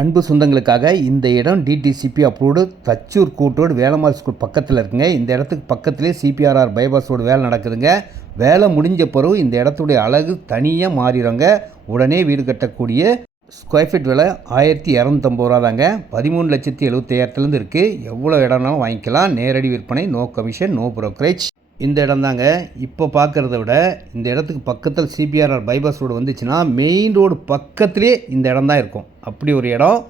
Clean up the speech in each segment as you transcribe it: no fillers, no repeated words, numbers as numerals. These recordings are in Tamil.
அன்பு சொந்தங்களுக்காக இந்த இடம் டிடிசிபி அப்ரூவ்டு தச்சூர் கூட்டோடு வேலம்மாள் ஸ்கூல் பக்கத்தில் இருக்குங்க. இந்த இடத்துக்கு பக்கத்துலேயே சிபிஆர்ஆர் பைபாஸ் ரோடு வேலை நடக்குதுங்க. வேலை முடிஞ்ச பிறகு இந்த இடத்துடைய அழகு தனியாக மாறிடுங்க. உடனே வீடு கட்டக்கூடிய ஸ்கொயர் ஃபீட் விலை 1250 ரூபா தாங்க. 13,75,000 இருக்குது. எவ்வளோ இடம்னாலும் வாங்கிக்கலாம். நேரடி விற்பனை, நோ கமிஷன், நோ ப்ரோக்கரேஜ். இந்த இடம் தாங்க இப்போ பார்க்குறத விட இந்த இடத்துக்கு பக்கத்தில் சிபிஆர்ஆர் பைபாஸ் ரோடு வந்துச்சுன்னா மெயின் ரோடு பக்கத்துலேயே இந்த இடம் தான் இருக்கும். அப்படி ஒரு இடம்.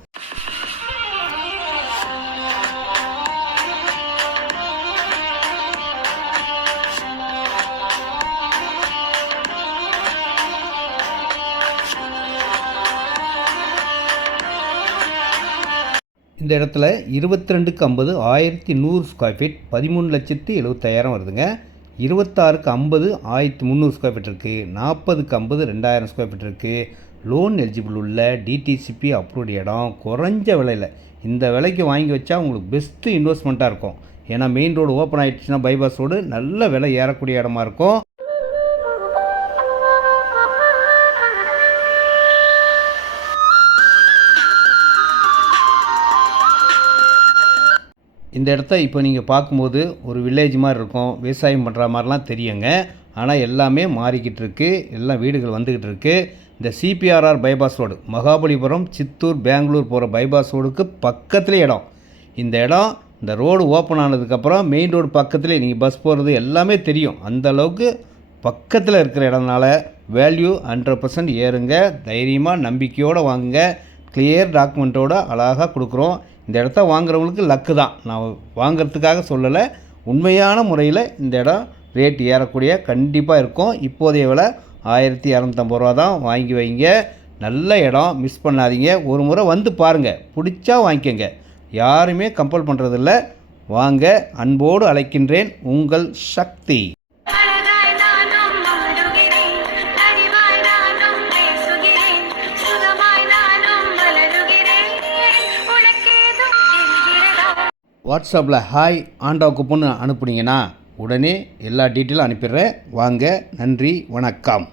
இந்த இடத்துல 22/50 1100 ஸ்கொயர் ஃபீட் 13,75,000 வருதுங்க. 26/50 1300 ஸ்கொயர் ஃபீட் இருக்குது. 40/50 2000 ஸ்கொயர் ஃபீட் இருக்குது. லோன் எலிஜிபிள் உள்ள டிடிசிபி அப்ரூவ்டு இடம். குறைஞ்ச விலையில் இந்த விலைக்கு வாங்கி வச்சா உங்களுக்கு பெஸ்ட்டு இன்வெஸ்ட்மெண்ட்டாக இருக்கும். ஏன்னா மெயின் ரோடு ஓப்பன் ஆகிடுச்சுன்னா பைபாஸ் ரோடு நல்ல விலை ஏறக்கூடிய இடமா இருக்கும். இந்த இடத்த இப்போ நீங்கள் பார்க்கும்போது ஒரு வில்லேஜ் மாதிரி இருக்கும். விவசாயம் பண்ணுற மாதிரிலாம் தெரியுங்க. ஆனால் எல்லாமே மாறிக்கிட்டு இருக்குது. எல்லாம் வீடுகள் வந்துக்கிட்டு இருக்குது. இந்த CPRR bypass road Mahabalipuram, Chittoor, Bangalore போகிற பைபாஸ் ரோடுக்கு பக்கத்துலேயே இடம். இந்த இடம் இந்த ரோடு ஓப்பன் ஆனதுக்கப்புறம் மெயின் ரோடு பக்கத்துலேயே நீங்கள் பஸ் போகிறது எல்லாமே தெரியும். அந்தளவுக்கு பக்கத்தில் இருக்கிற இடம்னால வேல்யூ 100% ஏறுங்க. தைரியமாக நம்பிக்கையோடு வாங்குங்க. கிளியர் டாக்குமெண்ட்டோடு அழகாக கொடுக்குறோம். இந்த இடத்த வாங்குறவங்களுக்கு லக்கு தான். நான் வாங்கிறதுக்காக சொல்லலை. உண்மையான முறையில் இந்த இடம் ரேட் ஏறக்கூடிய கண்டிப்பாக இருக்கும். இப்போதைய விலை 1250 ரூபா தான். வாங்கி வைங்க. நல்ல இடம், மிஸ் பண்ணாதீங்க. ஒரு முறை வந்து பாருங்கள். பிடிச்சா வாங்கிக்கோங்க. யாருமே கம்பல் பண்ணுறதில்ல. வாங்க, அன்போடு அழைக்கின்றேன். உங்கள் சக்தி. வாட்ஸ்அப்பில் ஹாய் ஆண்டா கூப்பன் அனுப்புனீங்கன்னா உடனே எல்லா டீட்டெயிலும் அனுப்பிடுறேன். வாங்க, நன்றி, வணக்கம்.